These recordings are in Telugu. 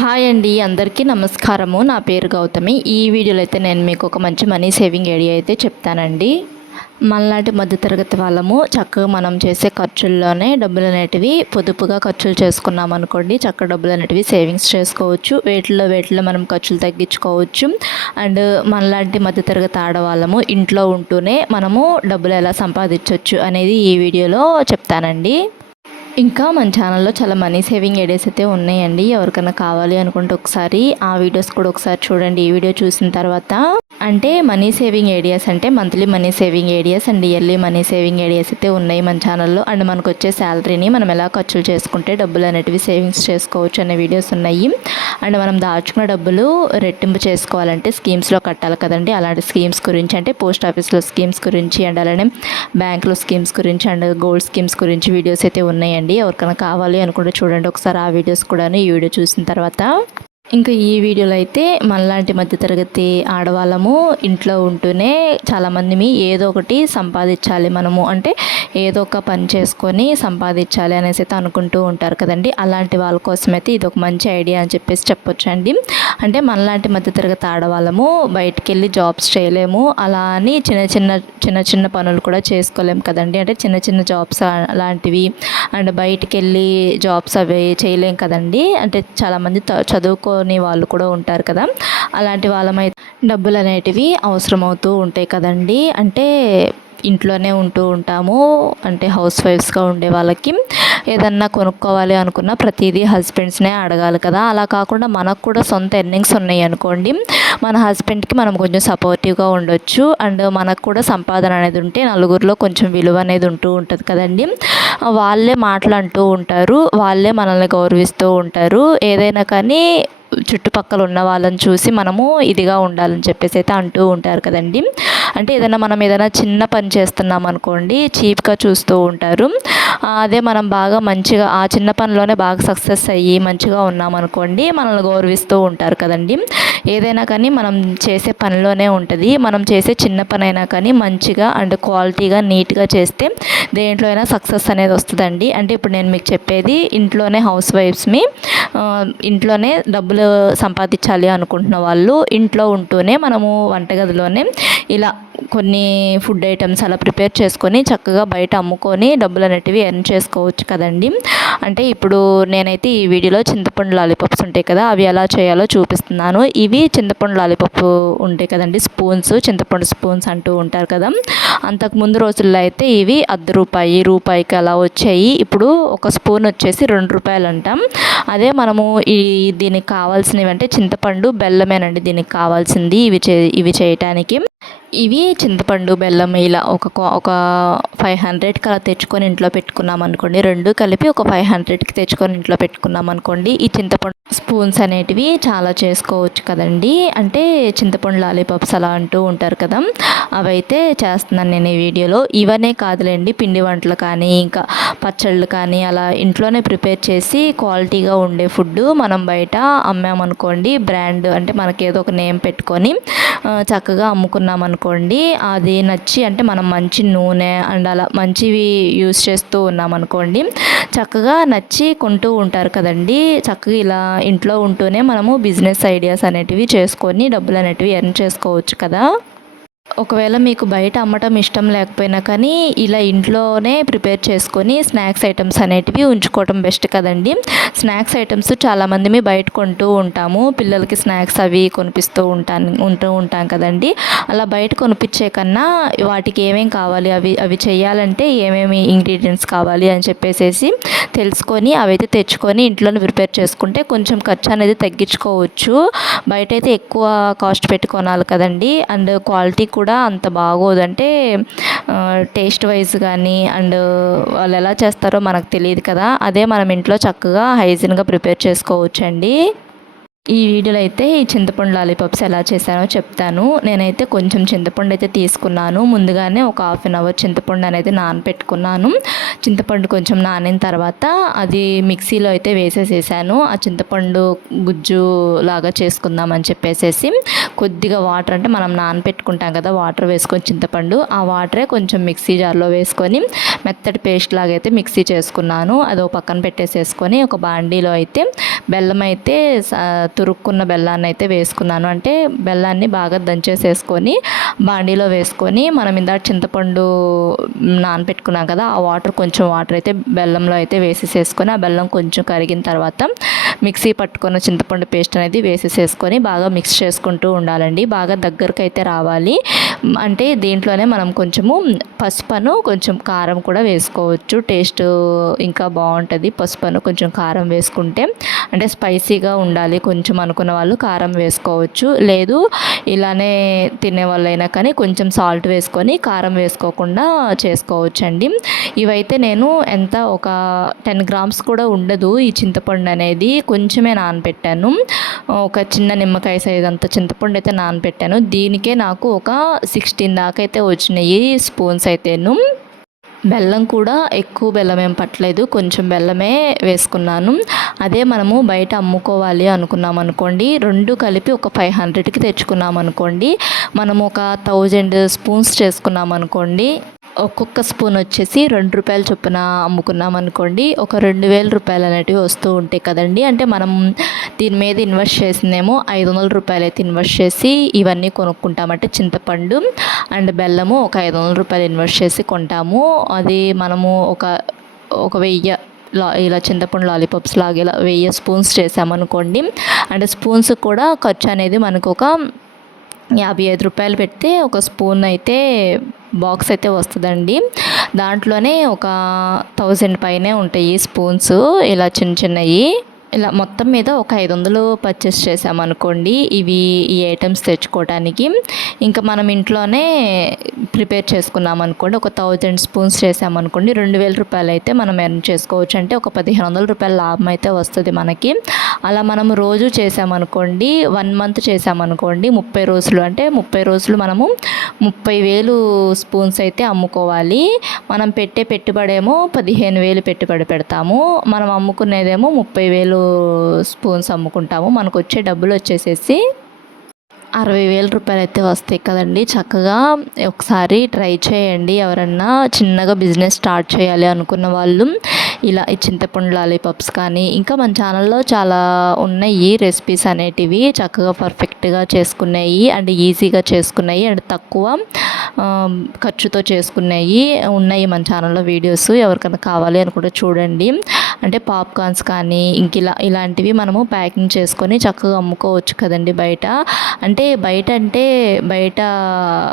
హాయ్ అండి అందరికీ నమస్కారము. నా పేరు గౌతమి. ఈ వీడియోలో అయితే నేను మీకు ఒక మంచి మనీ సేవింగ్ ఐడియా అయితే చెప్తానండి. మనలాంటి మధ్యతరగతి వాళ్ళము చక్కగా మనం చేసే ఖర్చుల్లోనే డబ్బులు అనేటివి పొదుపుగా ఖర్చులు చేసుకున్నాం అనుకోండి చక్కగా డబ్బులు అనేటివి సేవింగ్స్ చేసుకోవచ్చు. వేటిలో వేటిలో మనం ఖర్చులు తగ్గించుకోవచ్చు. అండ్ మనలాంటి మధ్యతరగతి ఆడవాళ్ళము ఇంట్లో ఉంటూనే మనము డబ్బులు ఎలా సంపాదించవచ్చు అనేది ఈ వీడియోలో చెప్తానండి. ఇంకా మన ఛానల్లో చాలా మనీ సేవింగ్ ఐడియాస్ అయితే ఉన్నాయండి. ఎవరికైనా కావాలి అనుకుంటే ఒకసారి ఆ వీడియోస్ కూడా ఒకసారి చూడండి. ఈ వీడియో చూసిన తర్వాత అంటే మనీ సేవింగ్ ఐడియాస్ అంటే monthly money saving ideas and yearly money saving ideas అయితే ఉన్నాయి మన ఛానల్లో అండ్ మనకు వచ్చే శాలరీని మనం ఎలా ఖర్చులు చేసుకుంటే డబ్బులు అనేటివి సేవింగ్స్ చేసుకోవచ్చు అనే వీడియోస్ ఉన్నాయి. అండ్ మనం దాచుకున్న డబ్బులు రెట్టింపు చేసుకోవాలంటే స్కీమ్స్లో కట్టాలి కదండి. అలాంటి స్కీమ్స్ గురించి అంటే పోస్ట్ ఆఫీస్లో స్కీమ్స్ గురించి అండ్ అలానే బ్యాంక్లో స్కీమ్స్ గురించి అండ్ గోల్డ్ స్కీమ్స్ గురించి వీడియోస్ అయితే ఉన్నాయండి. ఎవరికైనా కావాలి అనుకుంటే చూడండి. ఒకసారి ఆ వీడియోస్ కూడా ఈ వీడియో చూసిన తర్వాత ఇంకా ఈ వీడియోలో అయితే మనలాంటి మధ్యతరగతి ఆడవాళ్ళము ఇంట్లో ఉంటూనే చాలామంది ఏదో ఒకటి సంపాదించాలి మనము. అంటే ఏదో ఒక పని చేసుకొని సంపాదించాలి అనేసి అయితే అనుకుంటూ ఉంటారు కదండి. అలాంటి వాళ్ళ కోసం అయితే ఇది ఒక మంచి ఐడియా అని చెప్పేసి చెప్పొచ్చండి. అంటే మనలాంటి మధ్యతరగతి ఆడవాళ్ళము బయటికి వెళ్ళి జాబ్స్ చేయలేము. అలా అని చిన్న చిన్న చిన్న చిన్న పనులు కూడా చేసుకోలేము కదండి. అంటే చిన్న చిన్న జాబ్స్ లాంటివి అండ్ బయటికి వెళ్ళి జాబ్స్ అవి చేయలేం కదండి. అంటే చాలామంది చదువుకో చదువుకొని వాళ్ళు కూడా ఉంటారు కదా. అలాంటి వాళ్ళమై డబ్బులు అనేటివి అవసరమవుతూ ఉంటాయి కదండి. అంటే ఇంట్లోనే ఉంటూ ఉంటాము. అంటే హౌస్ వైఫ్స్గా ఉండే వాళ్ళకి ఏదన్నా కొనుక్కోవాలి అనుకున్న ప్రతిదీ హస్బెండ్స్నే అడగాలి కదా. అలా కాకుండా మనకు కూడా సొంత ఎర్నింగ్స్ ఉన్నాయి అనుకోండి. మన హస్బెండ్కి మనం కొంచెం సపోర్టివ్గా ఉండొచ్చు. అండ్ మనకు కూడా సంపాదన అనేది ఉంటే నలుగురిలో కొంచెం విలువ అనేది ఉంటూ ఉంటుంది కదండి. వాళ్ళే మాటలు ఉంటారు. వాళ్ళే మనల్ని గౌరవిస్తూ ఉంటారు. ఏదైనా కానీ చుట్టుపక్కల ఉన్న వాళ్ళని చూసి మనము ఇదిగా ఉండాలని చెప్పేసి అయితే అంటూ ఉంటారు కదండి. అంటే ఏదైనా మనం ఏదైనా చిన్న పని చేస్తున్నాం అనుకోండి చీప్గా చూస్తూ ఉంటారు. అదే మనం బాగా మంచిగా ఆ చిన్న పనిలోనే బాగా సక్సెస్ అయ్యి మంచిగా ఉన్నాం అనుకోండి మనల్ని గౌరవిస్తూ ఉంటారు కదండి. ఏదైనా కానీ మనం చేసే పనిలోనే ఉంటుంది. మనం చేసే చిన్న పని అయినా కానీ మంచిగా అండ్ క్వాలిటీగా నీట్గా చేస్తే దేంట్లో అయినా సక్సెస్ అనేది వస్తుందండి. అంటే ఇప్పుడు నేను మీకు చెప్పేది ఇంట్లోనే హౌస్ వైఫ్స్ని ఇంట్లోనే డబ్బులు సంపాదించాలి అనుకుంటున్న వాళ్ళు ఇంట్లో ఉంటూనే మనము వంటగదిలోనే ఇలా కొన్ని ఫుడ్ ఐటమ్స్ అలా ప్రిపేర్ చేసుకొని చక్కగా బయట అమ్ముకొని డబ్బులు అనేటివి ఎర్న్ చేసుకోవచ్చు కదండి. అంటే ఇప్పుడు నేనైతే ఈ వీడియోలో చింతపండు లాలీపాప్స్ ఉంటాయి కదా అవి ఎలా చేయాలో చూపిస్తున్నాను. ఇవి చింతపండు లాలీపాప్ ఉంటాయి కదండి స్పూన్స్ చింతపండు స్పూన్స్ అంటూ ఉంటారు కదా. అంతకుముందు రోజుల్లో అయితే ఇవి అర్ధ రూపాయి రూపాయికి అలా వచ్చాయి. ఇప్పుడు ఒక స్పూన్ వచ్చేసి రెండు రూపాయలు అంటాం అదే మనము ఈ దీనికి కావాల్సినవి అంటే చింతపండు బెల్లమేనండి దీనికి కావాల్సింది. ఇవి చే ఇవి చేయటానికి. ఇవి చింతపండు బెల్లం ఇలా ఒక ఒక ఫైవ్ హండ్రెడ్కి అలా తెచ్చుకొని ఇంట్లో పెట్టుకున్నాం అనుకోండి. రెండు కలిపి ఒక ఫైవ్ హండ్రెడ్కి తెచ్చుకొని ఇంట్లో పెట్టుకున్నాం అనుకోండి. ఈ చింతపండు స్పూన్స్ అనేటివి చాలా చేసుకోవచ్చు కదండి. అంటే చింతపండు లాలీపాప్స్ అలా అంటూ ఉంటారు కదా. అవైతే చేస్తున్నాను నేను ఈ వీడియోలో. ఇవనే కాదులేండి. పిండి వంటలు కానీ ఇంకా పచ్చళ్ళు కానీ అలా ఇంట్లోనే ప్రిపేర్ చేసి క్వాలిటీగా ఉండే ఫుడ్ మనం బయట అమ్మామనుకోండి. బ్రాండ్ అంటే మనకి ఏదో ఒక నేమ్ పెట్టుకొని చక్కగా అమ్ముకున్నాం అనుకోండి అది నచ్చి అంటే మనం మంచి నూనె అండ్ అలా మంచివి యూస్ చేస్తూ ఉన్నాం అనుకోండి చక్కగా నచ్చి కొంటూ ఉంటారు కదండి. చక్కగా ఇలా ఇంట్లో ఉంటూనే మనము బిజినెస్ ఐడియాస్ అనేటివి చేసుకొని డబ్బులు అనేటివి ఎర్న్ చేసుకోవచ్చు కదా. ఒకవేళ మీకు బయట అమ్మటం ఇష్టం లేకపోయినా కానీ ఇలా ఇంట్లోనే ప్రిపేర్ చేసుకొని స్నాక్స్ ఐటమ్స్ అనేటివి ఉంచుకోవటం బెస్ట్ కదండి. స్నాక్స్ ఐటమ్స్ చాలామంది మేము బయట కొంటూ ఉంటాము. పిల్లలకి స్నాక్స్ అవి కొనిపిస్తూ ఉంటాను ఉంటూ ఉంటాం కదండి. అలా బయట కొనిపించే కన్నా వాటికి ఏమేమి కావాలి అవి అవి చేయాలంటే ఏమేమి ఇంగ్రీడియంట్స్ కావాలి అని చెప్పేసి తెలుసుకొని అవైతే తెచ్చుకొని ఇంట్లోనే ప్రిపేర్ చేసుకుంటే కొంచెం ఖర్చు అనేది తగ్గించుకోవచ్చు. బయట అయితే ఎక్కువ కాస్ట్ పెట్టుకోనాలి కదండి. అండ్ క్వాలిటీ కూడా అంత బాగోదు అంటే టేస్ట్ వైజ్ కానీ అండ్ వాళ్ళు ఎలా చేస్తారో మనకు తెలియదు కదా. అదే మనం ఇంట్లో చక్కగా హైజీన్గా ప్రిపేర్ చేసుకోవచ్చు అండి ఈ వీడియోలో అయితే ఈ చింతపండు లాలీపాప్స్ ఎలా చేశానో చెప్తాను. నేనైతే కొంచెం చింతపండు అయితే తీసుకున్నాను. ముందుగానే ఒక హాఫ్ అన్ అవర్ చింతపండు అనేది నానపెట్టుకున్నాను. చింతపండు కొంచెం నానిన తర్వాత అది మిక్సీలో అయితే వేసేసేసాను. ఆ చింతపండు గుజ్జు లాగా చేసుకుందామని చెప్పేసేసి కొద్దిగా వాటర్ అంటే మనం నానపెట్టుకుంటాం కదా వాటర్ వేసుకొని చింతపండు. ఆ వాటరే కొంచెం మిక్సీ జార్లో వేసుకొని మెత్తటి పేస్ట్ లాగా అయితే మిక్సీ చేసుకున్నాను. అది ఒక పక్కన పెట్టేసేసుకొని ఒక బాండీలో అయితే బెల్లం అయితే తురుక్కున్న బెల్లాన్ని అయితే వేసుకున్నాను. అంటే బెల్లాన్ని బాగా దంచేసేసుకొని బాండీలో వేసుకొని మనం ఇందాక చింతపండు నానపెట్టుకున్నాం కదా ఆ వాటర్ కొంచెం వాటర్ అయితే బెల్లంలో అయితే వేసేసేసుకొని ఆ బెల్లం కొంచెం కరిగిన తర్వాత మిక్సీ పట్టుకున్న చింతపండు పేస్ట్ అనేది వేసేసేసుకొని బాగా మిక్స్ చేసుకుంటూ ఉండాలండి. బాగా దగ్గరకు అయితే రావాలి. అంటే దీంట్లోనే మనం కొంచెము పసుపను కొంచెం కారం కూడా వేసుకోవచ్చు. టేస్ట్ ఇంకా బాగుంటుంది. పసుపను కొంచెం కారం వేసుకుంటే అంటే స్పైసీగా ఉండాలి. కొంచెం అనుకున్న వాళ్ళు కారం వేసుకోవచ్చు. లేదు ఇలానే తినే వాళ్ళైనా కానీ కొంచెం సాల్ట్ వేసుకొని కారం వేసుకోకుండా చేసుకోవచ్చు అండి ఇవైతే నేను ఎంత ఒక టెన్ గ్రామ్స్ కూడా ఉండదు ఈ చింతపండు అనేది. కొంచెమే నానబెట్టాను ఒక చిన్న నిమ్మకాయ సైజ్ అంత చింతపండు అయితే నానబెట్టాను దీనికే నాకు ఒక సిక్స్టీన్ దాకా అయితే వచ్చినాయి స్పూన్స్ అయితేను. బెల్లం కూడా ఎక్కువ బెల్లం ఏం పట్టలేదు. కొంచెం బెల్లమే వేసుకున్నాను. అదే మనము బయట అమ్ముకోవాలి అనుకున్నాం అనుకోండి. రెండు కలిపి ఒక ఫైవ్ హండ్రెడ్కి తెచ్చుకున్నాం అనుకోండి. మనము ఒక థౌజండ్ స్పూన్స్ చేసుకున్నాం అనుకోండి. ఒక్కొక్క స్పూన్ వచ్చేసి రెండు రూపాయలు చొప్పున అమ్ముకున్నాం అనుకోండి. ఒక రెండు వేల రూపాయలు అనేటివి వస్తూ ఉంటాయి కదండి. అంటే మనం దీని మీద ఇన్వెస్ట్ చేసిందేమో ఐదు వందల రూపాయలు అయితే ఇన్వెస్ట్ చేసి ఇవన్నీ కొనుక్కుంటామంటే చింతపండు అండ్ బెల్లము ఒక ఐదు వందల రూపాయలు ఇన్వెస్ట్ చేసి కొంటాము. అది మనము ఒక ఒక వెయ్యి లా ఇలా చింతపండు లాలీపాప్స్ లాగా ఇలా వెయ్యి స్పూన్స్ చేసామనుకోండి అండ్ స్పూన్స్ కూడా ఖర్చు అనేది మనకు ఒక యాభై ఐదు రూపాయలు పెడితే ఒక స్పూన్ అయితే బాక్స్ అయితే వస్తుందండి. దాంట్లోనే ఒక థౌజండ్ పైనే ఉంటాయి స్పూన్స్. ఇలా చిన్న చిన్నవి ఇలా మొత్తం మీద ఒక ఐదు వందలు పర్చేస్ చేసామనుకోండి ఇవి ఈ ఐటమ్స్ తెచ్చుకోవడానికి ఇంకా మనం ఇంట్లోనే ప్రిపేర్ చేసుకున్నాం అనుకోండి ఒక థౌజండ్ స్పూన్స్ చేసామనుకోండి రెండు వేల రూపాయలు అయితే మనం ఎర్న్ చేసుకోవచ్చు. అంటే ఒక పదిహేను వందల రూపాయల లాభం అయితే వస్తుంది మనకి. అలా మనం రోజు చేసామనుకోండి వన్ మంత్ చేసామనుకోండి ముప్పై రోజులు అంటే ముప్పై రోజులు మనము ముప్పై వేలు స్పూన్స్ అయితే అమ్ముకోవాలి. మనం పెట్టే పెట్టుబడి ఏమో పదిహేను వేలు పెట్టుబడి పెడతాము. మనం అమ్ముకునేదేమో ముప్పై వేలు స్పూన్స్ అమ్ముకుంటాము. మనకు వచ్చే డబ్బులు వచ్చేసేసి అరవై వేల రూపాయలు అయితే వస్తాయి కదండి. చక్కగా ఒకసారి ట్రై చేయండి. ఎవరన్నా చిన్నగా బిజినెస్ స్టార్ట్ చేయాలి అనుకున్న వాళ్ళు ఇలా ఈ చింతపండు లాలీపాప్స్ కానీ ఇంకా మన ఛానల్లో చాలా ఉన్నాయి రెసిపీస్ అనేటివి. చక్కగా పర్ఫెక్ట్గా చేసుకున్నాయి అండ్ ఈజీగా చేసుకున్నాయి అండ్ తక్కువ ఖర్చుతో చేసుకున్నాయి. ఉన్నాయి మన ఛానల్లో వీడియోస్. ఎవరికైనా కావాలి అనుకుంటే చూడండి. అంటే పాప్కార్న్స్ కానీ ఇంక ఇలా ఇలాంటివి మనము ప్యాకింగ్ చేసుకొని చక్కగా అమ్ముకోవచ్చు కదండి బయట. అంటే బయట అంటే బయట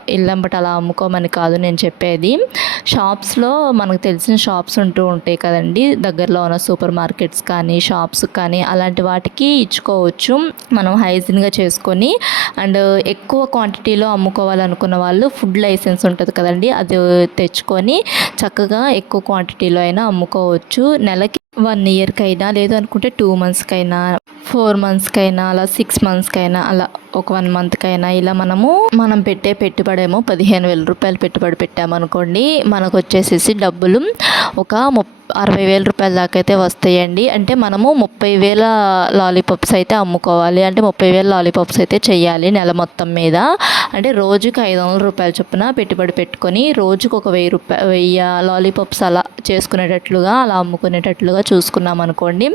ఇల్లంబట అలా అమ్ముకోమని కాదు నేను చెప్పేది. షాప్స్లో మనకు తెలిసిన షాప్స్ ఉంటూ ఉంటాయి కదండి. దగ్గరలో ఉన్న సూపర్ మార్కెట్స్ కానీ షాప్స్ కానీ అలాంటి వాటికి ఇచ్చుకోవచ్చు. మనం హైజీన్గా చేసుకొని అండ్ ఎక్కువ క్వాంటిటీలో అమ్ముకోవాలనుకున్న వాళ్ళు ఫుడ్ లైసెన్స్ ఉంటుంది కదండి అది తెచ్చుకొని చక్కగా ఎక్కువ క్వాంటిటీలో అయినా అమ్ముకోవచ్చు. నెలకి వన్ ఇయర్కి అయినా లేదు అనుకుంటే టూ మంత్స్కి అయినా ఫోర్ మంత్స్కైనా అలా సిక్స్ మంత్స్కైనా అలా ఒక వన్ మంత్కైనా ఇలా మనము మనం పెట్టే పెట్టుబడేమో పదిహేను వేల రూపాయలు పెట్టుబడి పెట్టామనుకోండి మనకు వచ్చేసేసి డబ్బులు ఒక ముప్పై అరవై వేల రూపాయల దాకా అయితే వస్తాయండి. అంటే మనము ముప్పై వేల లాలీపాప్స్ అయితే అమ్ముకోవాలి. అంటే ముప్పై వేల లాలీపాప్స్ అయితే చేయాలి నెల మొత్తం మీద. అంటే రోజుకి ఐదు వందల రూపాయల చొప్పున పెట్టుబడి పెట్టుకొని రోజుకు ఒక వెయ్యి రూపాయ వెయ్యి లాలీపాప్స్ అలా చేసుకునేటట్లుగా అలా అమ్ముకునేటట్లుగా చూసుకున్నాం అనుకోండి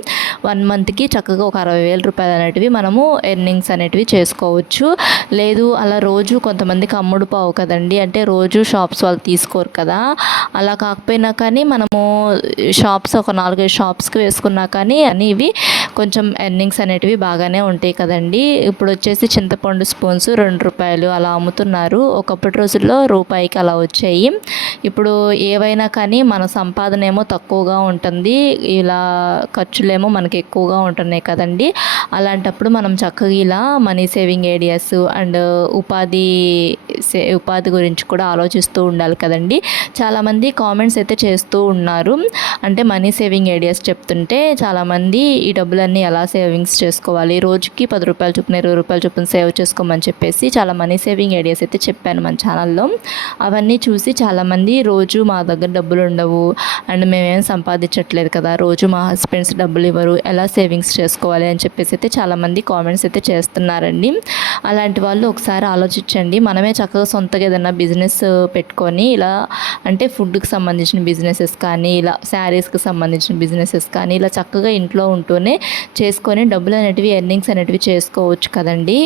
వన్ మంత్కి చక్కగా ఒక అరవై వేల రూపాయలు అనేటివి మనము ఎర్నింగ్స్ అనేటివి చేసుకోవచ్చు. లేదు అలా రోజు కొంతమందికి అమ్ముడు పావు కదండి. అంటే రోజు షాప్స్ వాళ్ళు తీసుకోరు కదా. అలా కాకపోయినా కానీ మనము షాప్స్ ఒక నాలుగైదు షాప్స్కి వేసుకున్నా కానీ అని ఇవి కొంచెం ఎర్నింగ్స్ అనేటివి బాగానే ఉంటాయి కదండి. ఇప్పుడు వచ్చేసి చింతపండు స్పూన్స్ రెండు రూపాయలు అలా అమ్ముతున్నారు. ఒకప్పటి రోజుల్లో రూపాయికి అలా వచ్చాయి. ఇప్పుడు ఏవైనా కానీ మన సంపాదన ఏమో తక్కువగా ఉంటుంది. ఇలా ఖర్చులేమో మనకి ఎక్కువగా ఉంటున్నాయి కదండి. అలాంటప్పుడు మనం చక్కగా ఇలా మనీ సేవింగ్ ఐడియాస్ అండ్ ఉపాధి ఉపాధి గురించి కూడా ఆలోచిస్తూ ఉండాలి కదండి. చాలామంది కామెంట్స్ అయితే చేస్తూ ఉన్నారు. అంటే మనీ సేవింగ్ ఐడియాస్ చెప్తుంటే చాలామంది ఈ డబ్బులన్నీ ఎలా సేవింగ్స్ చేసుకోవాలి? రోజుకి పది రూపాయలు చొప్పున ఇరవై రూపాయలు చొప్పున సేవ్ చేసుకోమని చెప్పేసి చాలా మనీ సేవింగ్ ఐడియాస్ అయితే చెప్పాను మన ఛానల్లో అవన్నీ చూసి చాలామంది రోజు మా దగ్గర డబ్బులు ఉండవు. అండ్ మేమేం సంపాదించట్లేదు కదా రోజు మా హస్బెండ్స్ డబ్బులు ఇవ్వరు. ఎలా సేవింగ్స్ చేసుకోవాలి అని చెప్పేసి అయితే చాలామంది కామెంట్స్ అయితే చేస్తున్నారండి. అలాంటి వాళ్ళు ఒకసారి ఆలోచించండి. మనమే చక్కగా సొంతగా ఏదైనా బిజినెస్ పెట్టుకొని ఇలా అంటే ఫుడ్కి సంబంధించిన బిజినెసెస్ కానీ ఇలా శారీస్కి సంబంధించిన బిజినెసెస్ కానీ ఇలా చక్కగా ఇంట్లో ఉంటూనే చేసుకొని డబ్బులు అనేటివి ఎర్నింగ్స్ అనేటివి చేసుకోవచ్చు కదండి.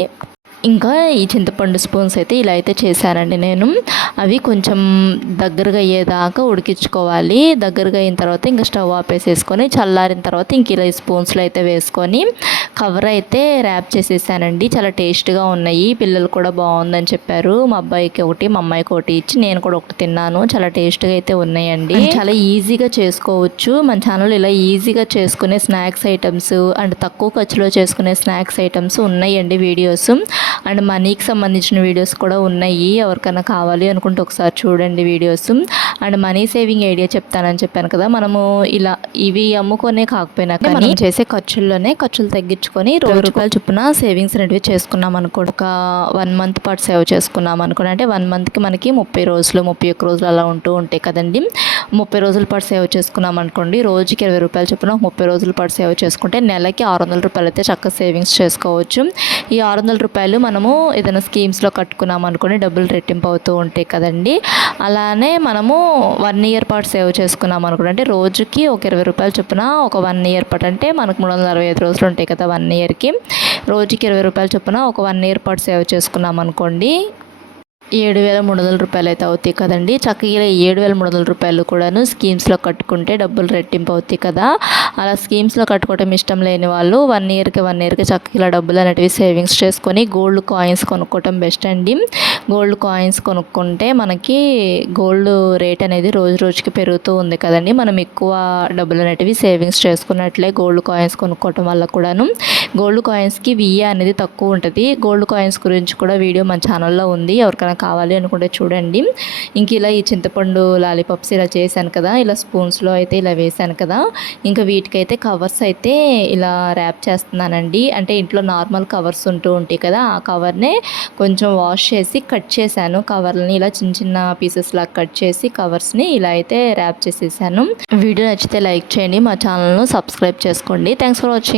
ఇంకా ఈ చింతపండు స్పూన్స్ అయితే ఇలా అయితే చేశానండి నేను. అవి కొంచెం దగ్గరగా అయ్యేదాకా ఉడికించుకోవాలి. దగ్గరగా అయిన తర్వాత ఇంకా స్టవ్ ఆపేసేసుకొని చల్లారిన తర్వాత ఇంక ఇలా స్పూన్స్లో అయితే వేసుకొని కవర్ అయితే ర్యాప్ చేసేసానండి. చాలా టేస్ట్గా ఉన్నాయి. పిల్లలు కూడా బాగుందని చెప్పారు. మా అబ్బాయికి ఒకటి మా అమ్మాయికి ఒకటి ఇచ్చి నేను కూడా ఒకటి తిన్నాను. చాలా టేస్ట్గా అయితే ఉన్నాయండి. చాలా ఈజీగా చేసుకోవచ్చు. మన ఛానల్ ఇలా ఈజీగా చేసుకునే స్నాక్స్ ఐటమ్స్ అండ్ తక్కువ ఖర్చులో చేసుకునే స్నాక్స్ ఐటమ్స్ ఉన్నాయండి వీడియోస్. అండ్ మనీకి సంబంధించిన వీడియోస్ కూడా ఉన్నాయి. ఎవరికైనా కావాలి అనుకుంటే ఒకసారి చూడండి videos. And money saving idea చెప్తానని చెప్పాను కదా. మనము ఇలా ఇవి అమ్ముకొనే కాకపోయినా కానీ మనం చేసే ఖర్చుల్లోనే ఖర్చులు తగ్గించుకొని రోజు రూపాయలు చొప్పున సేవింగ్స్ అనేవి చేసుకున్నాం అనుకో ఒక వన్ మంత్ పాటు సేవ్ చేసుకున్నాం అనుకోండి. అంటే వన్ మంత్కి మనకి ముప్పై రోజులు ముప్పై ఒక్క రోజులు అలా ఉంటూ ఉంటాయి కదండి. ముప్పై రోజుల పాటు సేవ్ చేసుకున్నాం అనుకోండి. రోజుకి ఇరవై రూపాయలు చొప్పున ముప్పై రోజుల పాటు సేవ్ చేసుకుంటే నెలకి ఆరు వందల రూపాయలు అయితే చక్కగా సేవింగ్స్ చేసుకోవచ్చు. ఈ ఆరు వందల రూపాయలు మనము ఏదైనా స్కీమ్స్లో కట్టుకున్నాం అనుకోండి డబ్బులు రెట్టింపు అవుతూ ఉంటాయి కదండి. అలానే మనము వన్ ఇయర్ పాటు సేవ్ చేసుకున్నాం అనుకోండి అంటే రోజుకి ఒక ఇరవై రూపాయలు చొప్పున ఒక వన్ ఇయర్ పాటు అంటే మనకు మూడు వందల అరవై ఐదు రోజులు ఉంటాయి కదా వన్ ఇయర్కి రోజుకి ఇరవై రూపాయలు చొప్పున ఒక వన్ ఇయర్ పాటు సేవ్ చేసుకున్నాం అనుకోండి ఏడు వేల మూడు వందల రూపాయలు అయితే అవుతాయి కదండి. చక్కగా ఏడు వేల మూడు వందల రూపాయలు కూడాను స్కీమ్స్లో కట్టుకుంటే డబ్బులు రెట్టింపు అవుతాయి కదా. అలా స్కీమ్స్లో కట్టుకోవటం ఇష్టం లేని వాళ్ళు వన్ ఇయర్కి వన్ ఇయర్కి చక్కగా డబ్బులు అనేటివి సేవింగ్స్ చేసుకొని గోల్డ్ కాయిన్స్ కొనుక్కోవటం బెస్ట్ అండి. గోల్డ్ కాయిన్స్ కొనుక్కుంటే మనకి గోల్డ్ రేట్ అనేది రోజు రోజుకి పెరుగుతూ ఉంది కదండి. మనం ఎక్కువ డబ్బులు అనేటివి సేవింగ్స్ చేసుకున్నట్లే గోల్డ్ కాయిన్స్ కొనుక్కోవటం వల్ల కూడాను. గోల్డ్ కాయిన్స్కి విఏ అనేది తక్కువ ఉంటుంది. గోల్డ్ కాయిన్స్ గురించి కూడా వీడియో మన ఛానల్లో ఉంది. ఎవరికైనా కావాలి అనుకుంటే చూడండి. ఇంక ఇలా ఈ చింతపండు లాలీపాప్స్ ఇలా చేశాను కదా. ఇలా స్పూన్స్లో అయితే ఇలా వేశాను కదా. ఇంకా వీటికైతే కవర్స్ అయితే ఇలా ర్యాప్ చేస్తున్నానండి. అంటే ఇంట్లో నార్మల్ కవర్స్ ఉంటూ ఉంటాయి కదా ఆ కవర్నే కొంచెం వాష్ చేసి కట్ చేశాను. కవర్లని ఇలా చిన్న చిన్న పీసెస్ లాగా కట్ చేసి కవర్స్ని ఇలా అయితే ర్యాప్ చేసేసాను. వీడియో నచ్చితే లైక్ చేయండి. మా ఛానల్ను సబ్స్క్రైబ్ చేసుకోండి. Thanks for watching.